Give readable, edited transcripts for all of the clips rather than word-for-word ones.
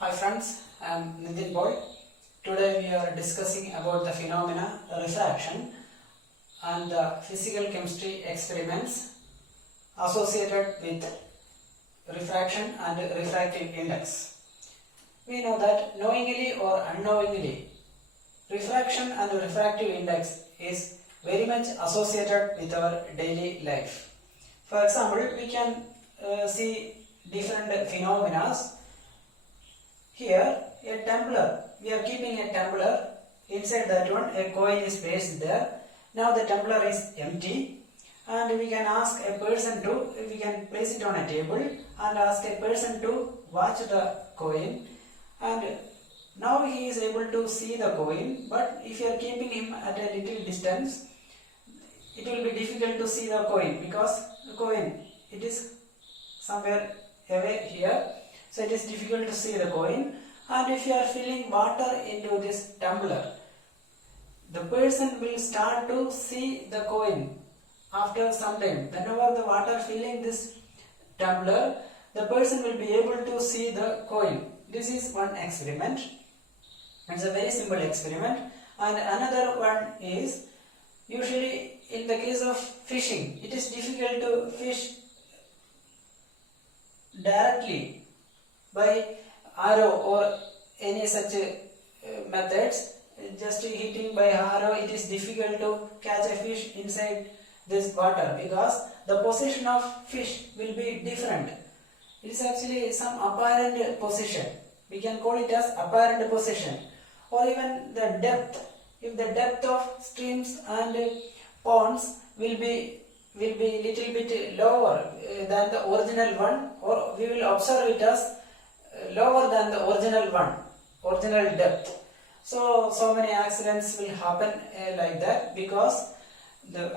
Hi friends, I am Nitin Boy. Today we are discussing about the phenomena refraction and the physical chemistry experiments associated with refraction and refractive index. We know that knowingly or unknowingly, refraction and refractive index is very much associated with our daily life. For example, we can see different phenomena. Here, a tumbler, we are keeping a tumbler, inside that one a coin is placed there. Now the tumbler is empty and we can ask a person to, we can place it on a table and ask a person to watch the coin, and now he is able to see the coin, but if you are keeping him at a little distance, it will be difficult to see the coin because the coin, it is somewhere away here. So it is difficult to see the coin, and if you are filling water into this tumbler, the person will start to see the coin after some time. Whenever the water filling this tumbler, the person will be able to see the coin. This is one experiment. It's a very simple experiment. And another one is, usually in the case of fishing, it is difficult to fish directly by arrow or any such methods. Just hitting by arrow, it is difficult to catch a fish inside this water because the position of fish will be different. It is actually some apparent position. We can call it as apparent position, or even the depth. If the depth of streams and ponds will be little bit lower than the original one, or we will observe it as lower than the original depth. So many accidents will happen like that because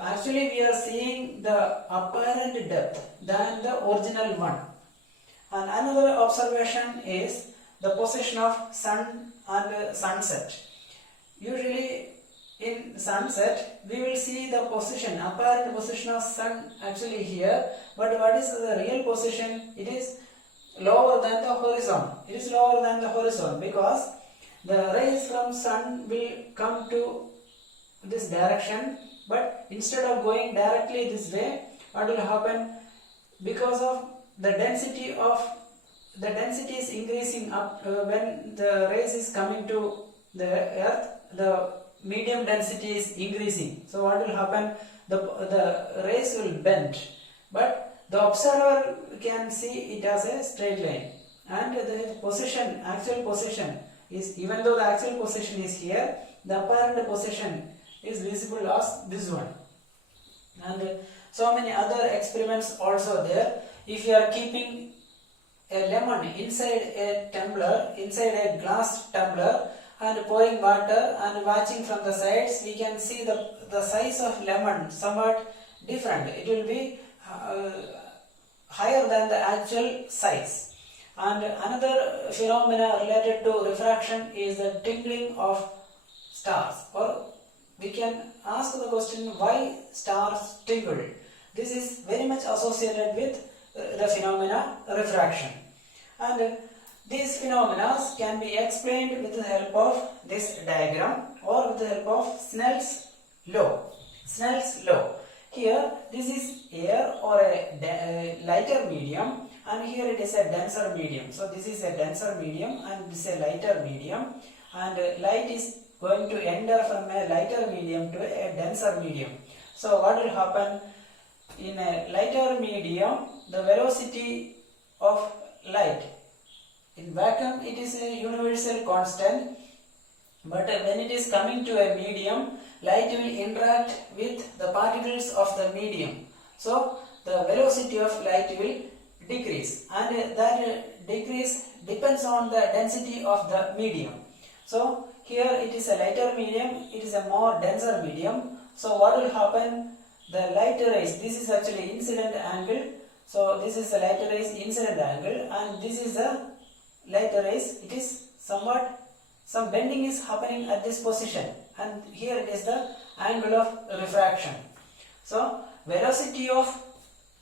actually we are seeing the apparent depth than the original one. And another observation is the position of sun and sunset. Usually in sunset we will see the position, apparent position of sun actually here, but what is the real position? It is lower than the horizon. It is lower than the horizon because the rays from sun will come to this direction, but instead of going directly this way, what will happen? Because of the density is increasing up when the rays is coming to the earth, the medium density is increasing. So what will happen? The rays will bend, but the observer can see it as a straight line, and the position, actual position is, even though the actual position is here, the apparent position is visible as this one. And so many other experiments also there. If you are keeping a lemon inside a tumbler, inside a glass tumbler, and pouring water and watching from the sides, we can see the size of lemon somewhat different. It will be higher than the actual size. And another phenomena related to refraction is the twinkling of stars, or we can ask the question, why stars twinkle? This is very much associated with the phenomena refraction, and these phenomena can be explained with the help of this diagram or with the help of Snell's law. Snell's law. Here this is air or a lighter medium, and here it is a denser medium. So this is a denser medium and this is a lighter medium, and light is going to enter from a lighter medium to a denser medium. So what will happen? In a lighter medium, the velocity of light, in vacuum it is a universal constant, but when it is coming to a medium, light will interact with the particles of the medium. So the velocity of light will decrease, and that decrease depends on the density of the medium. So here it is a lighter medium, it is a more denser medium. So what will happen? The light rays, this is actually incident angle. So this is the light rays incident angle, and this is the light rays. It is somewhat, some bending is happening at this position, and here it is the angle of refraction. So velocity of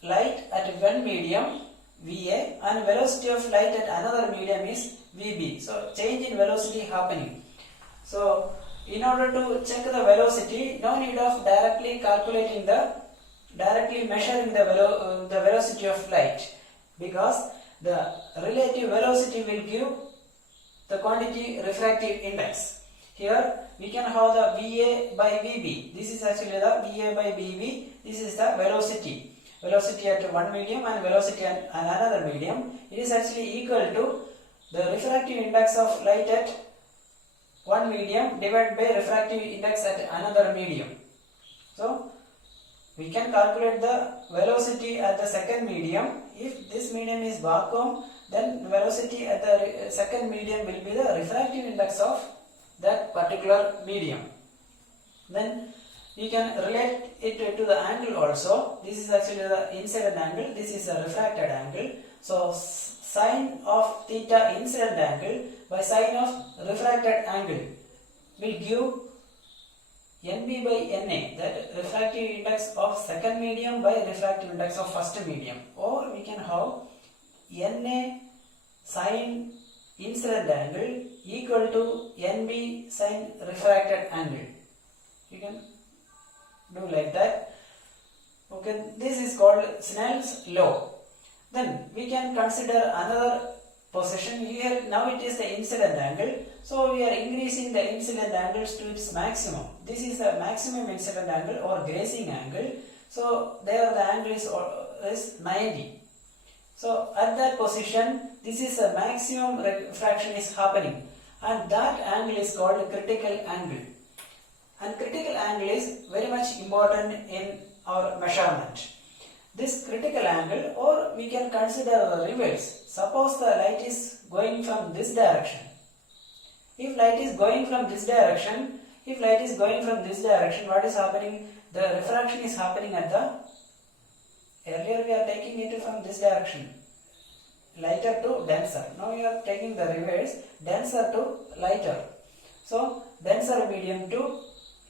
light at one medium VA and velocity of light at another medium is VB. So change in velocity happening. So in order to check the velocity, no need of directly measuring the velocity of light, because the relative velocity will give the quantity refractive index. Here we can have the VA by VB. This is actually the VA by VB. This is the velocity at one medium and velocity at another medium. It is actually equal to the refractive index of light at one medium divided by refractive index at another medium. So we can calculate the velocity at the second medium. If this medium is vacuum, then velocity at the second medium will be the refractive index of that particular medium. Then you can relate it to the angle also. This is actually the incident angle, this is a refracted angle. So sine of theta incident angle by sine of refracted angle will give NB by NA, that refractive index of second medium by refractive index of first medium. Or we can have NA sine incident angle equal to NB sine refracted angle. You can do like that. Okay, this is called Snell's law. Then we can consider another position here. Now it is the incident angle. So we are increasing the incident angles to its maximum. This is the maximum incident angle or grazing angle. So there the angle is 90. So at that position, this is the maximum refraction is happening, and that angle is called critical angle. And critical angle is very much important in our measurement. This critical angle, or we can consider the reverse. Suppose the light is going from this direction. If light is going from this direction, what is happening? The refraction is happening at the, earlier we are taking it from this direction, lighter to denser. Now we are taking the reverse, denser to lighter. So denser medium to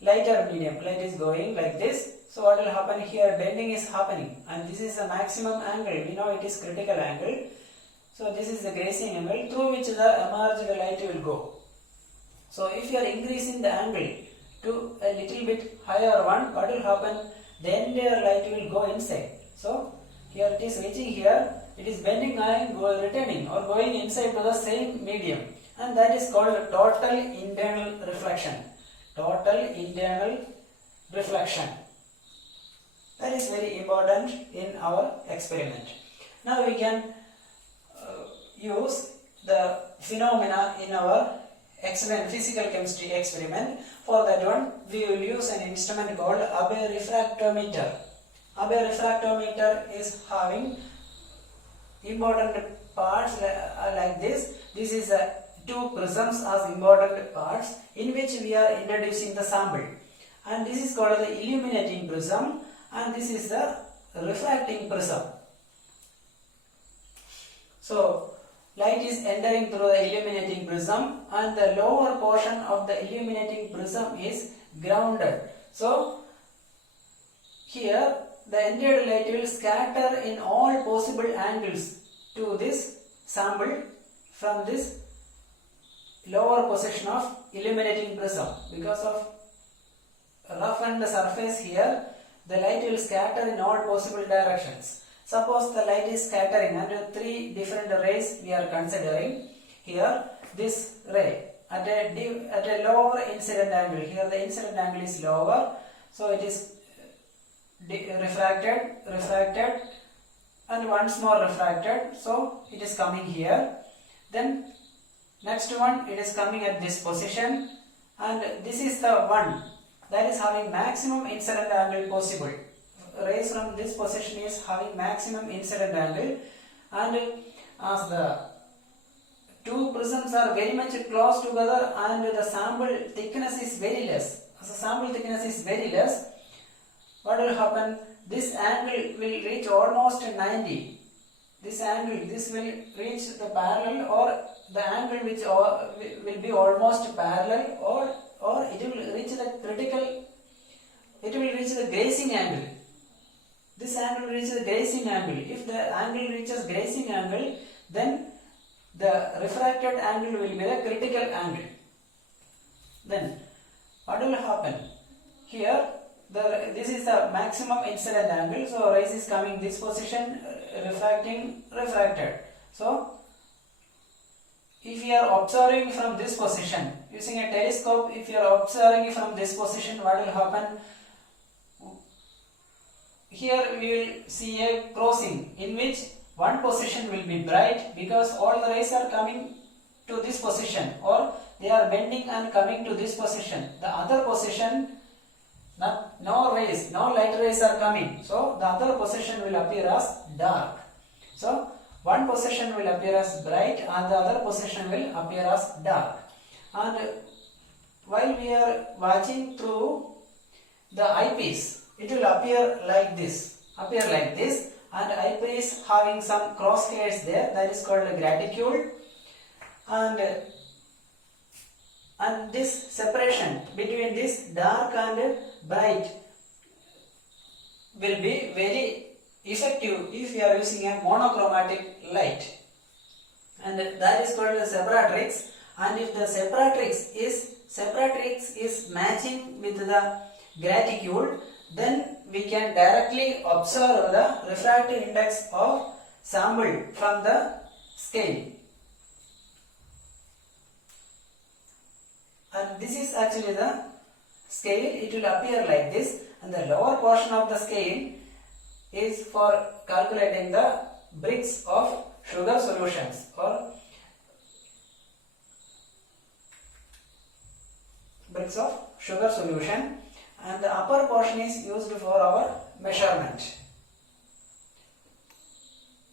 lighter medium, light is going like this. So what will happen here? Bending is happening, and this is the maximum angle. We know it is critical angle. So this is the grazing angle through which the emerged light will go. So if you are increasing the angle to a little bit higher one, what will happen? The entire light will go inside. So here it is reaching here, it is bending and returning or going inside to the same medium, and that is called total internal reflection. Total internal reflection. That is very important in our experiment. Now we can use the phenomena in our physical chemistry experiment. For that one, we will use an instrument called ABBE Refractometer. ABBE Refractometer is having important parts like this. This is two prisms as important parts in which we are introducing the sample. And this is called the illuminating prism, and this is the refracting prism. So light is entering through the illuminating prism, and the lower portion of the illuminating prism is grounded. So here the entire light will scatter in all possible angles to this sample from this lower position of illuminating prism. Because of roughened surface here, the light will scatter in all possible directions. Suppose the light is scattering under three different rays we are considering. Here this ray at a lower incident angle. Here the incident angle is lower, so it is refracted, and once more refracted. So it is coming here. Then next one, it is coming at this position, and this is the one that is having maximum incident angle possible. Rays from this position is having maximum incident angle, and as the two prisms are very much close together and the sample thickness is very less. As the sample thickness is very less, what will happen? This angle will reach almost 90. This will reach the parallel, or the angle which will be almost parallel, or it will reach the critical, it will reach the grazing angle. this angle reaches grazing angle. If the angle reaches grazing angle, then the refracted angle will be the critical angle. Then what will happen? Here this is the maximum incident angle, so rays is coming this position, refracting, refracted. So if you are observing from this position using a telescope, if you are observing from this position, what will happen? Here we will see a crossing in which one position will be bright because all the rays are coming to this position, or they are bending and coming to this position. The other position, no rays, no light rays are coming, so the other position will appear as dark. So one position will appear as bright and the other position will appear as dark. And while we are watching through the eyepiece, it will appear like this, and eyepiece having some crosshairs there, that is called a graticule. And this separation between this dark and bright will be very effective if you are using a monochromatic light, and that is called the separatrix. And if the separatrix is matching with the graticule, then we can directly observe the refractive index of sample from the scale. And this is actually the scale. It will appear like this, and the lower portion of the scale is for calculating the bricks of sugar solutions, or bricks of sugar solution, and the upper portion is used for our measurement.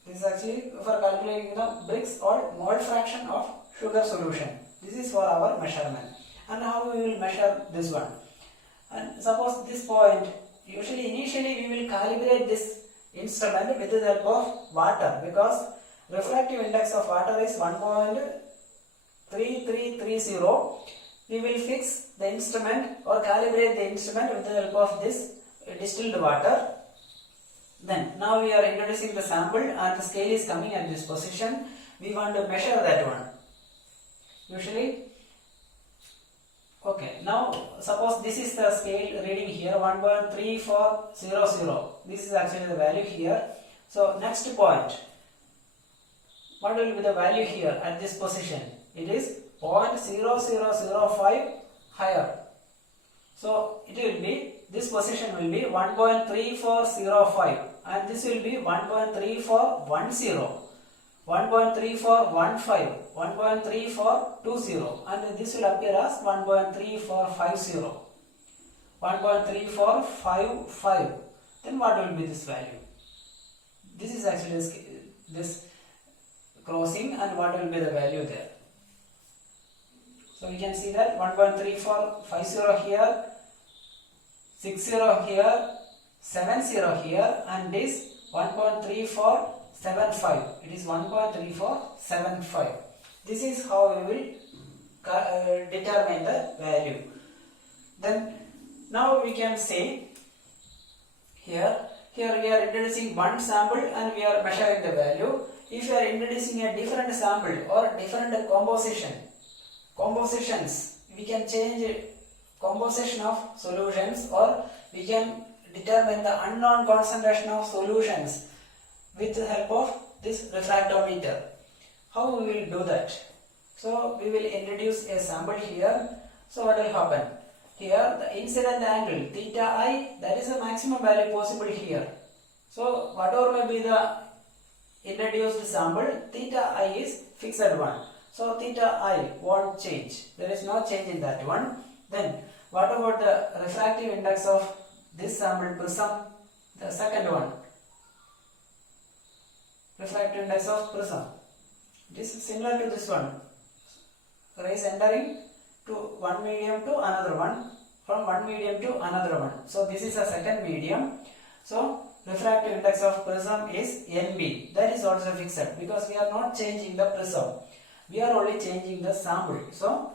This is actually for calculating the bricks or mole fraction of sugar solution. This is for our measurement. And how we will measure this one? And suppose this point, initially we will calibrate this instrument with the help of water, because refractive index of water is 1.3330. We will fix the instrument or calibrate the instrument with the help of this distilled water. Then now we are introducing the sample and the scale is coming at this position. We want to measure that one. Okay, now suppose this is the scale reading here, 1.3400. This is actually the value here. So next point, what will be the value here at this position? It is 0.0005 higher. So it will be, this position will be 1.3405, and this will be 1.3410, 1.3415, 1.3420, and this will appear as 1.3450, 1.3455. Then what will be this value? This is actually this crossing, and what will be the value there? So we can see that 1.3450 here, 60 here, 70 here, and this 1.3475. It is 1.3475. This is how we will determine the value. Then now we can say here we are introducing one sample and we are measuring the value. If you are introducing a different sample or different compositions, we can change composition of solutions, or we can determine the unknown concentration of solutions with the help of this refractometer. How we will do that? So we will introduce a sample here. So what will happen? Here the incident angle theta I, that is the maximum value possible here. So whatever may be the introduced sample, theta I is fixed one. So theta I won't change. There is no change in that one. Then what about the refractive index of this sample prism? The second one. Refractive index of prism. It is similar to this one. Rays entering to one medium to another one, from one medium to another one. So this is a second medium. So refractive index of prism is NB. That is also fixed because we are not changing the prism. We are only changing the sample. So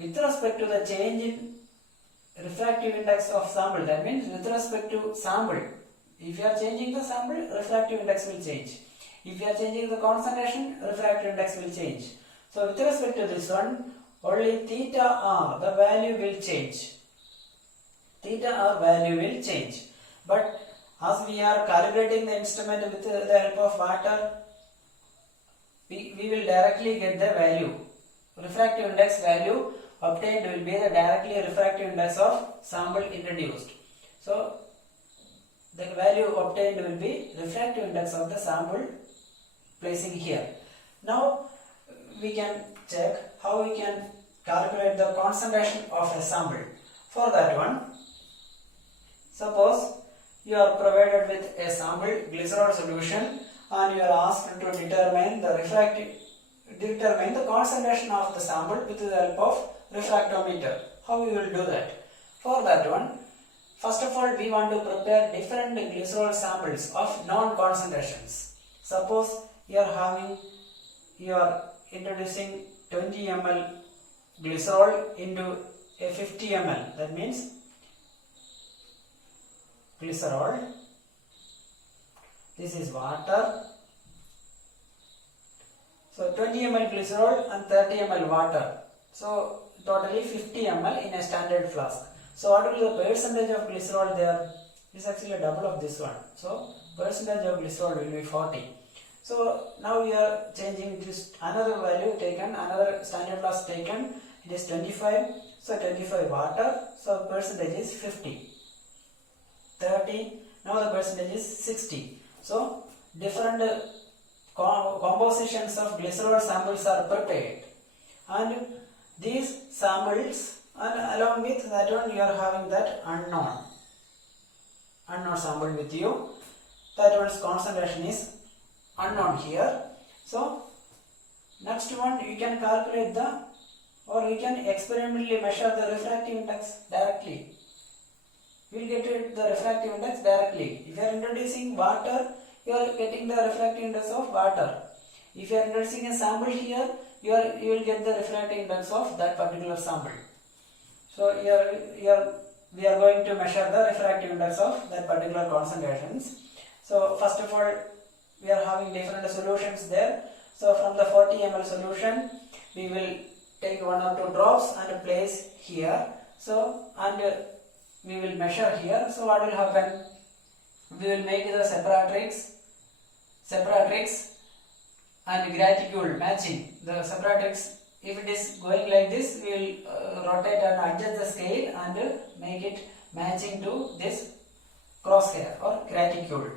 with respect to the change in refractive index of sample. That means with respect to sample. If you are changing the sample, refractive index will change. If you are changing the concentration, refractive index will change. So with respect to this one, only theta r, the value will change. Theta r value will change. But as we are calibrating the instrument with the help of water, we will directly get the value. Refractive index value obtained will be the directly refractive index of sample introduced. So the value obtained will be refractive index of the sample placing here. Now we can check how we can calculate the concentration of a sample. For that one, suppose you are provided with a sample glycerol solution and you are asked to determine the concentration of the sample with the help of refractometer. How we will do that? For that one, first of all we want to prepare different glycerol samples of known concentrations. Suppose you are introducing 20 ml glycerol into a 50 ml. That means glycerol, this is water. So 20 ml glycerol and 30 ml water. So totally 50 ml in a standard flask. So what will be the percentage of glycerol there? This is actually a double of this one. So percentage of glycerol will be 40. So now we are changing this another value taken, another standard flask taken. It is 25. So 25 water. So percentage is 50. 30. Now the percentage is 60. So different compositions of glycerol samples are prepared, and these samples, and along with that one you are having that unknown sample with you. That one's concentration is unknown here. So next one you can calculate or you can experimentally measure the refractive index directly. You will get the refractive index directly. If you are introducing water, you are getting the refractive index of water. If you are introducing a sample here, you will get the refractive index of that particular sample. So we are going to measure the refractive index of that particular concentrations. So first of all, we are having different solutions there. So from the 40 ml solution, we will take 1 or 2 drops and place here. So and we will measure here. So what will happen? We will make the separatrix and graticule matching. The separatrix, if it is going like this, we will rotate and adjust the scale and make it matching to this crosshair or graticule.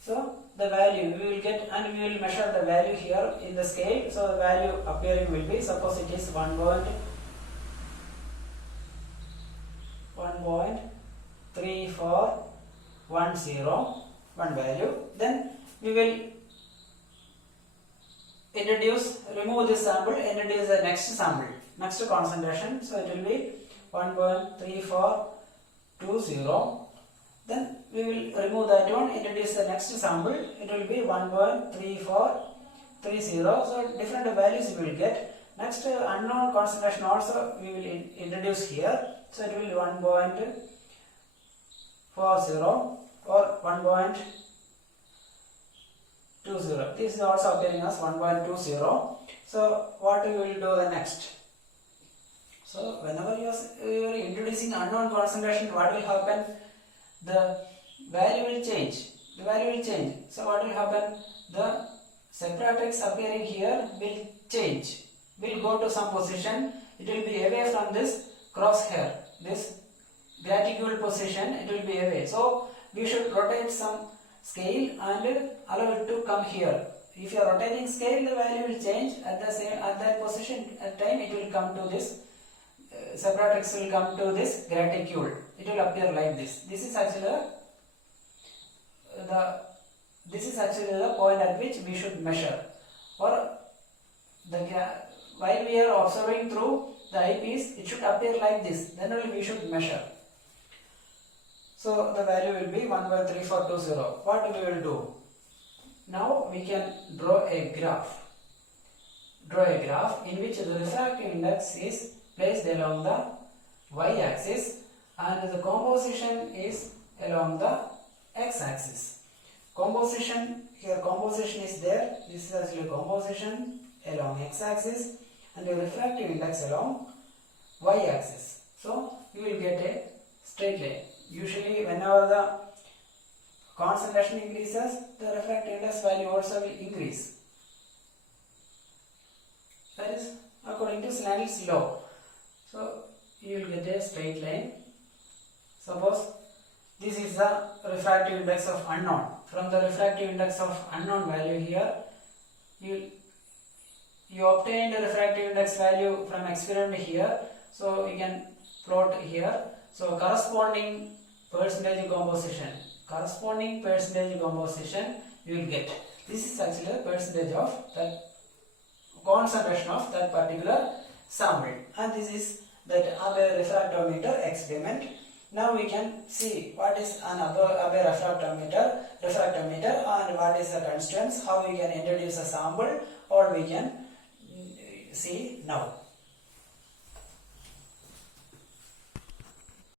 So the value we will get, and we will measure the value here in the scale. So the value appearing will be, suppose it is 1.3410 one value. Then we will remove this sample, introduce the next sample, next concentration. So it will be 1.3420. Then we will remove that one, introduce the next sample. It will be 1.3430. So different values we will get. Next unknown concentration also we will introduce here. So it will be 1.40 or 1.20. This is also appearing as 1.20. So what we will do the next? So whenever you are introducing unknown concentration, what will happen? The value will change. So what will happen? The separatrix appearing here will change. Will go to some position. It will be away from this crosshair, this graticule position. It will be away. So we should rotate some scale and allow it to come here. If you are rotating scale, the value will change at that position. At time it will come to this separatrix will come to this graticule. It will appear like this. This is actually the point at which we should measure. Or while we are observing through the eyepiece, it should appear like this. Then only we should measure. So the value will be 1.3420. What we will do? Now we can draw a graph. In which the refractive index is placed along the y-axis and the composition is along the x-axis. Composition, here composition is there, this is actually composition along x-axis and the refractive index along y-axis. So you will get a straight line. Usually whenever the concentration increases, the refractive index value also will increase. That is according to Snell's law. So you will get a straight line. Suppose this is the refractive index of unknown. From the refractive index of unknown value here, you obtain the refractive index value from experiment here. So you can plot here. So corresponding percentage composition you will get. This is actually the percentage of that concentration of that particular sample, and this is that ABBE refractometer experiment. Now we can see what is an ABBE refractometer and what is the constraints, how we can introduce a sample, or we can see now.